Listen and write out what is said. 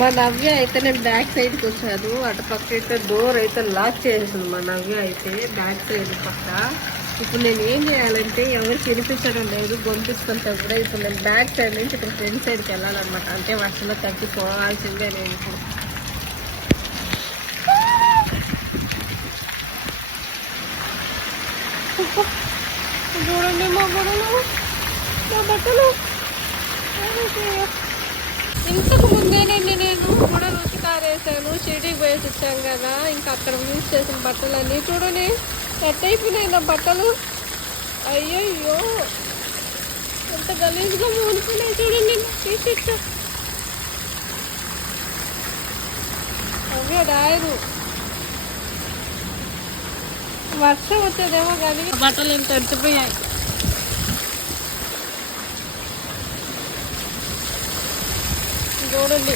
మా నవ్య అయితే నేను బ్యాక్ సైడ్కి వచ్చాను. అటుపక్క అయితే డోర్ అయితే లాక్ చేసేసింది మా నవ్య అయితే బ్యాక్ సైడ్ పక్క. ఇప్పుడు నేను ఏం చేయాలంటే ఎవరికి వినిపించడం లేదు, గొంతుకుంటే కూడా ఇప్పుడు నేను బ్యాక్ సైడ్ నుంచి ఇక్కడ ఫ్రంట్ సైడ్కి వెళ్ళాలన్నమాట. అంటే వర్షంలో తగ్గిపోవాల్సిందే నేను ఇప్పుడు. చూడండి మా గొడవలు, మా బట్టలు. ఇంతకు ముందేనండి నేను కూడా రుచికారేసాను. షిరిడీకి పోయేసి వచ్చాం కదా, ఇంకా అక్కడ యూజ్ చేసిన బట్టలన్నీ చూడండి ఎట్ అయిపోయినాయి నా బట్టలు. అయ్యయ్యో ఎంత గలీజ్గా మూనుకున్నాయి చూడండి టీషర్ట్స్. అవే రాయరు, వర్షం వచ్చేదేమో కానీ బట్టలు ఇంత ఎత్తిపోయాయి చూడండి.